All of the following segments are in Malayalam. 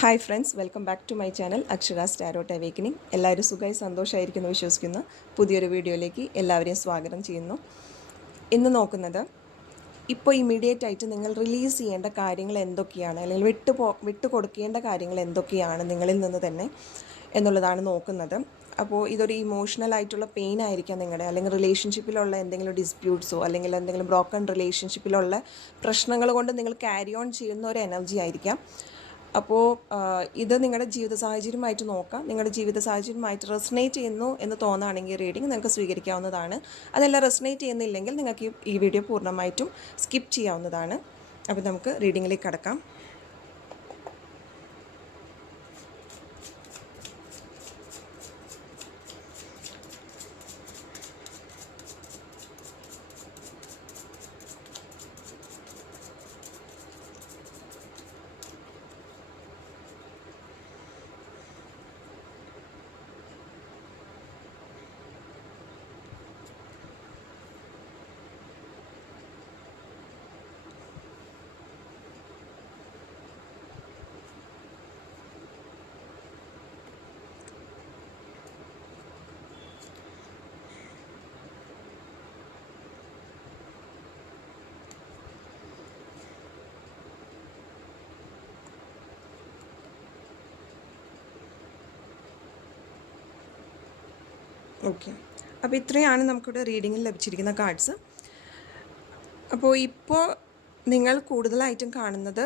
Hi friends, welcome back to my channel Akshara's tarot awakening. എല്ലാവരും സുഖമായി സന്തോഷമായിരിക്കുന്നു വിശ്വസിക്കുന്നു. പുതിയൊരു വീഡിയോയിലേക്ക് എല്ലാവരെയും സ്വാഗതം ചെയ്യുന്നു. ഇന്ന് നോക്കുന്നത് ഇപ്പോൾ ഇമ്മീഡിയറ്റ് ആയിട്ട് നിങ്ങൾ റിലീസ് ചെയ്യേണ്ട കാര്യങ്ങൾ എന്തൊക്കെയാണ്, അല്ലെങ്കിൽ വിട്ടുകൊടുക്കേണ്ട കാര്യങ്ങൾ എന്തൊക്കെയാണ് നിങ്ങളിൽ നിന്ന് തന്നെ എന്നുള്ളതാണ് നോക്കുന്നത്. അപ്പോൾ ഇതൊരു ഇമോഷണൽ ആയിട്ടുള്ള പെയിൻ ആയിരിക്കാം നിങ്ങളുടെ, അല്ലെങ്കിൽ റിലേഷൻഷിപ്പിലുള്ള എന്തെങ്കിലും ഡിസ്പ്യൂട്ട്സോ അല്ലെങ്കിൽ എന്തെങ്കിലും ബ്രോക്കൺ റിലേഷൻഷിപ്പിലുള്ള പ്രശ്നങ്ങൾ കൊണ്ട് നിങ്ങൾ ക്യാരി ഓൺ ചെയ്യുന്ന ഒരു എനർജി ആയിരിക്കാം. അപ്പോൾ ഇത് നിങ്ങളുടെ ജീവിത സാഹചര്യമായിട്ട് നോക്കാം. നിങ്ങളുടെ ജീവിത സാഹചര്യമായിട്ട് റെസനേറ്റ് ചെയ്യുന്നു എന്ന് തോന്നുകയാണെങ്കിൽ റീഡിംഗ് നിങ്ങൾക്ക് സ്വീകരിക്കാവുന്നതാണ്. അതെല്ലാം റെസനേറ്റ് ചെയ്യുന്നില്ലെങ്കിൽ നിങ്ങൾക്ക് ഈ വീഡിയോ പൂർണ്ണമായിട്ടും സ്കിപ്പ് ചെയ്യാവുന്നതാണ്. അപ്പോൾ നമുക്ക് റീഡിങ്ങിലേക്ക് കടക്കാം. ഓക്കെ, അപ്പോൾ ഇത്രയാണ് നമുക്കിവിടെ റീഡിങ്ങിൽ ലഭിച്ചിരിക്കുന്ന കാർഡ്സ്. അപ്പോൾ ഇപ്പോൾ നിങ്ങൾ കൂടുതലായിട്ടും കാണുന്നത്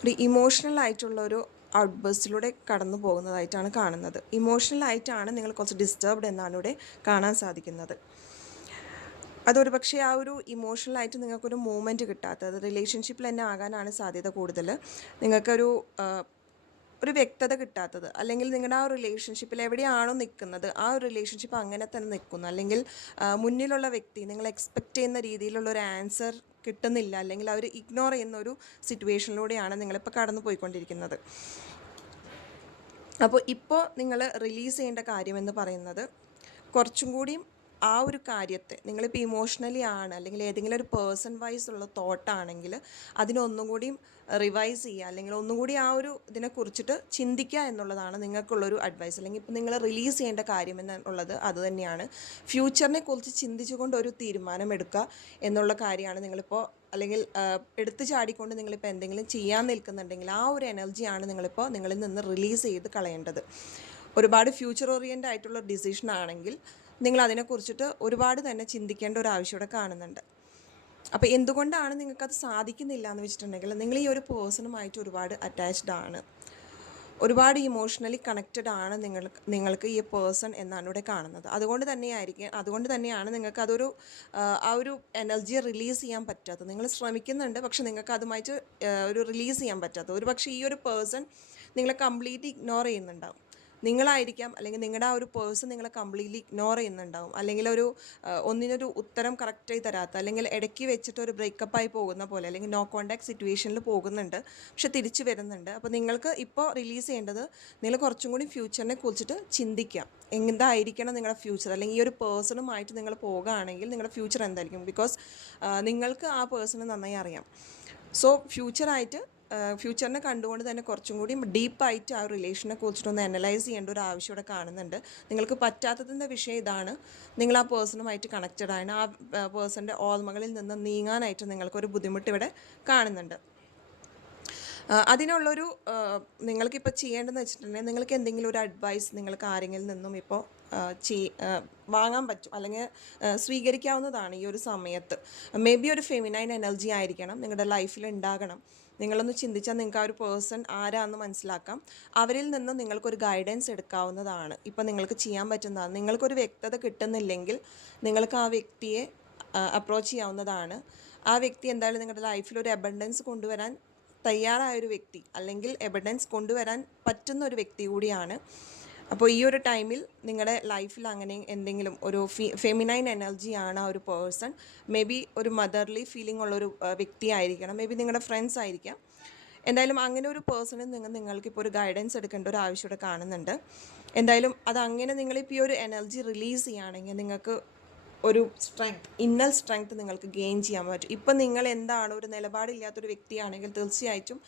ഒരു ഇമോഷണൽ ആയിട്ടുള്ളൊരു ഔട്ട് ബേസ്റ്റിലൂടെ കടന്നു പോകുന്നതായിട്ടാണ് കാണുന്നത്. ഇമോഷണലായിട്ടാണ് നിങ്ങൾ കുറച്ച് ഡിസ്റ്റർബ്ഡ് എന്നാണ് ഇവിടെ കാണാൻ സാധിക്കുന്നത്. അതൊരു പക്ഷേ ആ ഒരു ഇമോഷണലായിട്ട് നിങ്ങൾക്കൊരു മൂവ്മെൻറ്റ് കിട്ടാത്തത് റിലേഷൻഷിപ്പിൽ തന്നെ ആകാനാണ് സാധ്യത കൂടുതൽ. നിങ്ങൾക്കൊരു ഒരു വ്യക്തത കിട്ടാത്തത്, അല്ലെങ്കിൽ നിങ്ങളുടെ ആ റിലേഷൻഷിപ്പിൽ എവിടെയാണോ നിൽക്കുന്നത് ആ ഒരു റിലേഷൻഷിപ്പ് അങ്ങനെ തന്നെ നിൽക്കുന്നു, അല്ലെങ്കിൽ മുന്നിലുള്ള വ്യക്തി നിങ്ങൾ എക്സ്പെക്റ്റ് ചെയ്യുന്ന രീതിയിലുള്ള ഒരു ആൻസർ കിട്ടുന്നില്ല, അല്ലെങ്കിൽ അവർ ഇഗ്നോർ ചെയ്യുന്ന ഒരു സിറ്റുവേഷനിലൂടെയാണ് നിങ്ങളിപ്പോൾ കടന്നു പോയിക്കൊണ്ടിരിക്കുന്നത്. അപ്പോൾ ഇപ്പോൾ നിങ്ങൾ റിലീസ് ചെയ്യേണ്ട കാര്യമെന്ന് പറയുന്നത് കുറച്ചും കൂടിയും ആ ഒരു കാര്യത്തെ നിങ്ങളിപ്പോൾ ഇമോഷണലി ആണ്, അല്ലെങ്കിൽ ഏതെങ്കിലും ഒരു പേഴ്സൺ വൈസ് ഉള്ള തോട്ടാണെങ്കിൽ അതിനൊന്നും കൂടിയും റിവൈസ് ചെയ്യുക, അല്ലെങ്കിൽ ഒന്നും കൂടി ആ ഒരു ഇതിനെക്കുറിച്ചിട്ട് ചിന്തിക്കുക എന്നുള്ളതാണ് നിങ്ങൾക്കുള്ളൊരു അഡ്വൈസ്. അല്ലെങ്കിൽ ഇപ്പോൾ നിങ്ങൾ റിലീസ് ചെയ്യേണ്ട കാര്യം എന്നുള്ളത് അതുതന്നെയാണ്. ഫ്യൂച്ചറിനെ കുറിച്ച് ചിന്തിച്ചുകൊണ്ട് ഒരു തീരുമാനം എടുക്കുക എന്നുള്ള കാര്യമാണ് നിങ്ങളിപ്പോൾ, അല്ലെങ്കിൽ എടുത്തു ചാടിക്കൊണ്ട് നിങ്ങളിപ്പോൾ എന്തെങ്കിലും ചെയ്യാൻ നിൽക്കുന്നുണ്ടെങ്കിൽ ആ ഒരു എനർജിയാണ് നിങ്ങളിപ്പോൾ നിങ്ങളിൽ നിന്ന് റിലീസ് ചെയ്ത് കളയേണ്ടത്. ഒരുപാട് ഫ്യൂച്ചർ ഓറിയൻ്റ് ആയിട്ടുള്ള ഡിസിഷൻ ആണെങ്കിൽ നിങ്ങൾ അതിനെക്കുറിച്ചിട്ട് ഒരുപാട് തന്നെ ചിന്തിക്കേണ്ട ഒരു ആവശ്യം ഇവിടെ കാണുന്നുണ്ട്. അപ്പോൾ എന്തുകൊണ്ടാണ് നിങ്ങൾക്കത് സാധിക്കുന്നില്ല എന്ന് വെച്ചിട്ടുണ്ടെങ്കിൽ നിങ്ങൾ ഈ ഒരു പേഴ്സണുമായിട്ട് ഒരുപാട് അറ്റാച്ച്ഡ് ആണ്, ഒരുപാട് ഇമോഷണലി കണക്റ്റഡ് ആണ് നിങ്ങൾക്ക് ഈ പേഴ്സൺ എന്നാണ് ഇവിടെ കാണുന്നത്. അതുകൊണ്ട് തന്നെയാണ് നിങ്ങൾക്ക് അതൊരു ആ ഒരു എനർജി റിലീസ് ചെയ്യാൻ പറ്റാത്തത്. നിങ്ങൾ ശ്രമിക്കുന്നുണ്ട്, പക്ഷെ നിങ്ങൾക്ക് അതുമായിട്ട് ഒരു റിലീസ് ചെയ്യാൻ പറ്റാത്തത്. ഒരു പക്ഷേ ഈ ഒരു പേഴ്സൺ നിങ്ങളെ കംപ്ലീറ്റ് ഇഗ്നോർ ചെയ്യുന്നുണ്ടാവും. നിങ്ങളായിരിക്കാം, അല്ലെങ്കിൽ നിങ്ങളുടെ ആ ഒരു പേഴ്സൺ നിങ്ങളെ കംപ്ലീറ്റ്ലി ഇഗ്നോർ ചെയ്യുന്നുണ്ടാവും, അല്ലെങ്കിൽ ഒന്നിനൊരു ഉത്തരം കറക്റ്റായി തരാത്ത, അല്ലെങ്കിൽ ഇടയ്ക്ക് വെച്ചിട്ട് ഒരു ബ്രേക്കപ്പായി പോകുന്ന പോലെ, അല്ലെങ്കിൽ നോ കോണ്ടാക്ട് സിറ്റുവേഷനിൽ പോകുന്നുണ്ട് പക്ഷെ തിരിച്ചു വരുന്നുണ്ട്. അപ്പോൾ നിങ്ങൾക്ക് ഇപ്പോൾ റിലീസ് ചെയ്യേണ്ടത് നിങ്ങൾ കുറച്ചും കൂടി ഫ്യൂച്ചറിനെ കുറിച്ചിട്ട് ചിന്തിക്കാം. എന്തായിരിക്കണം നിങ്ങളുടെ ഫ്യൂച്ചർ, അല്ലെങ്കിൽ ഈ ഒരു പേഴ്സണുമായിട്ട് നിങ്ങൾ പോകുകയാണെങ്കിൽ നിങ്ങളുടെ ഫ്യൂച്ചർ എന്തായിരിക്കും. ബിക്കോസ് നിങ്ങൾക്ക് ആ പേഴ്സണെ നന്നായി അറിയാം. സോ ഫ്യൂച്ചറിനെ കണ്ടുകൊണ്ട് തന്നെ കുറച്ചും കൂടി ഡീപ്പായിട്ട് ആ റിലേഷനെ കുറിച്ചിട്ടൊന്ന് അനലൈസ് ചെയ്യേണ്ട ഒരു ആവശ്യം ഇവിടെ കാണുന്നുണ്ട്. നിങ്ങൾക്ക് പറ്റാത്തതിൻ്റെ വിഷയം ഇതാണ്, നിങ്ങൾ ആ പേഴ്സണുമായിട്ട് കണക്റ്റഡ് ആണ്. ആ പേഴ്സൻ്റെ ഓർമ്മകളിൽ നിന്ന് നീങ്ങാനായിട്ട് നിങ്ങൾക്കൊരു ബുദ്ധിമുട്ട് ഇവിടെ കാണുന്നുണ്ട്. അതിനുള്ളൊരു നിങ്ങൾക്കിപ്പോൾ ചെയ്യേണ്ടതെന്ന് വെച്ചിട്ടുണ്ടെങ്കിൽ നിങ്ങൾക്ക് എന്തെങ്കിലും ഒരു അഡ്വൈസ് നിങ്ങൾക്ക് ആരെങ്കിലും നിന്നും ഇപ്പോൾ വാങ്ങാൻ പറ്റും, അല്ലെങ്കിൽ സ്വീകരിക്കാവുന്നതാണ് ഈ ഒരു സമയത്ത്. മേ ബി ഒരു ഫെമിനൈൻ എനർജി ആയിരിക്കണം നിങ്ങളുടെ ലൈഫിൽ ഉണ്ടാകണം. നിങ്ങളൊന്ന് ചിന്തിച്ചാൽ നിങ്ങൾക്ക് ആ ഒരു പേഴ്സൺ ആരാന്ന് മനസ്സിലാക്കാം. അവരിൽ നിന്ന് നിങ്ങൾക്കൊരു ഗൈഡൻസ് എടുക്കാവുന്നതാണ്. ഇപ്പം നിങ്ങൾക്ക് ചെയ്യാൻ പറ്റുന്നതാണ്. നിങ്ങൾക്കൊരു വ്യക്തത കിട്ടുന്നില്ലെങ്കിൽ നിങ്ങൾക്ക് ആ വ്യക്തിയെ അപ്രോച്ച് ചെയ്യാവുന്നതാണ്. ആ വ്യക്തി എന്തായാലും നിങ്ങളുടെ ലൈഫിൽ ഒരു അബണ്ടൻസ് കൊണ്ടുവരാൻ തയ്യാറായൊരു വ്യക്തി, അല്ലെങ്കിൽ എവിഡൻസ് കൊണ്ടുവരാൻ പറ്റുന്ന ഒരു വ്യക്തി കൂടിയാണ്. അപ്പോൾ ഈ ഒരു ടൈമിൽ നിങ്ങളുടെ ലൈഫിൽ അങ്ങനെ എന്തെങ്കിലും ഒരു ഫെമിനൈൻ എനർജിയാണ് ആ ഒരു പേഴ്സൺ. മേ ബി ഒരു മദർലി ഫീലിംഗ് ഉള്ളൊരു വ്യക്തി ആയിരിക്കണം, മേ ബി നിങ്ങളുടെ ഫ്രണ്ട്സ് ആയിരിക്കാം. എന്തായാലും അങ്ങനെ ഒരു പേഴ്സണിൽ നിന്ന് നിങ്ങൾക്കിപ്പോൾ ഒരു ഗൈഡൻസ് എടുക്കേണ്ട ഒരു ആവശ്യം ഇവിടെ കാണുന്നുണ്ട്. എന്തായാലും അതങ്ങനെ നിങ്ങളിപ്പോൾ ഈ ഒരു എനർജി റിലീസ് ചെയ്യുകയാണെങ്കിൽ നിങ്ങൾക്ക് ഒരു ഇന്നർ സ്ട്രെങ്ത് നിങ്ങൾക്ക് ഗെയിൻ ചെയ്യാൻ പറ്റും. ഇപ്പം നിങ്ങൾ എന്താണ് ഒരു നിലപാടില്ലാത്തൊരു വ്യക്തിയാണെങ്കിൽ തീർച്ചയായിട്ടും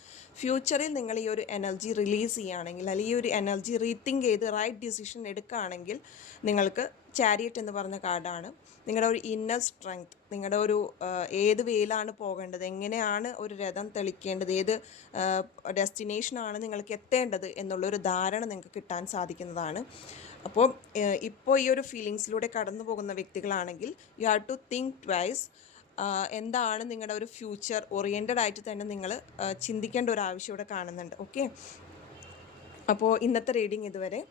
ഫ്യൂച്ചറിൽ നിങ്ങൾ ഈ ഒരു എനർജി റിലീസ് ചെയ്യുകയാണെങ്കിൽ അല്ലെങ്കിൽ ഈ ഒരു എനർജി റീതിങ്ക് ചെയ്ത് റൈറ്റ് ഡിസിഷൻ എടുക്കുകയാണെങ്കിൽ നിങ്ങൾക്ക് ചാരിയറ്റ് എന്ന് പറഞ്ഞ കാർഡാണ് നിങ്ങളുടെ ഒരു ഇന്നർ സ്ട്രെങ്ത്, നിങ്ങളുടെ ഒരു ഏത് വേയിലാണ് പോകേണ്ടത്, എങ്ങനെയാണ് ഒരു രഥം തെളിക്കേണ്ടത്, ഏത് ഡെസ്റ്റിനേഷനാണ് നിങ്ങൾക്ക് എത്തേണ്ടത് എന്നുള്ളൊരു ധാരണ നിങ്ങൾക്ക് കിട്ടാൻ സാധിക്കുന്നതാണ്. അപ്പോൾ ഇപ്പോൾ ഈ ഒരു ഫീലിങ്സിലൂടെ കടന്നു പോകുന്ന വ്യക്തികളാണെങ്കിൽ you have to think twice. എന്താണ് നിങ്ങളുടെ ഒരു ഫ്യൂച്ചർ ഓറിയൻറ്റഡ് ആയിട്ട് തന്നെ നിങ്ങൾ ചിന്തിക്കേണ്ട ഒരു ആവശ്യം ഇവിടെ കാണുന്നുണ്ട്. ഓക്കെ, അപ്പോൾ ഇന്നത്തെ റീഡിങ് ഇതുവരെ.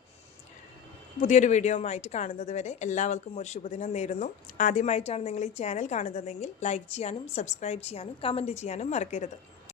പുതിയൊരു വീഡിയോയുമായിട്ട് കാണുന്നത് വരെ എല്ലാവർക്കും ഒരു ശുഭദിനം നേരുന്നു. ആദ്യമായിട്ടാണ് നിങ്ങൾ ഈ ചാനൽ കാണുന്നതെങ്കിൽ ലൈക്ക് ചെയ്യാനും സബ്സ്ക്രൈബ് ചെയ്യാനും കമൻറ്റ് ചെയ്യാനും മറക്കരുത്.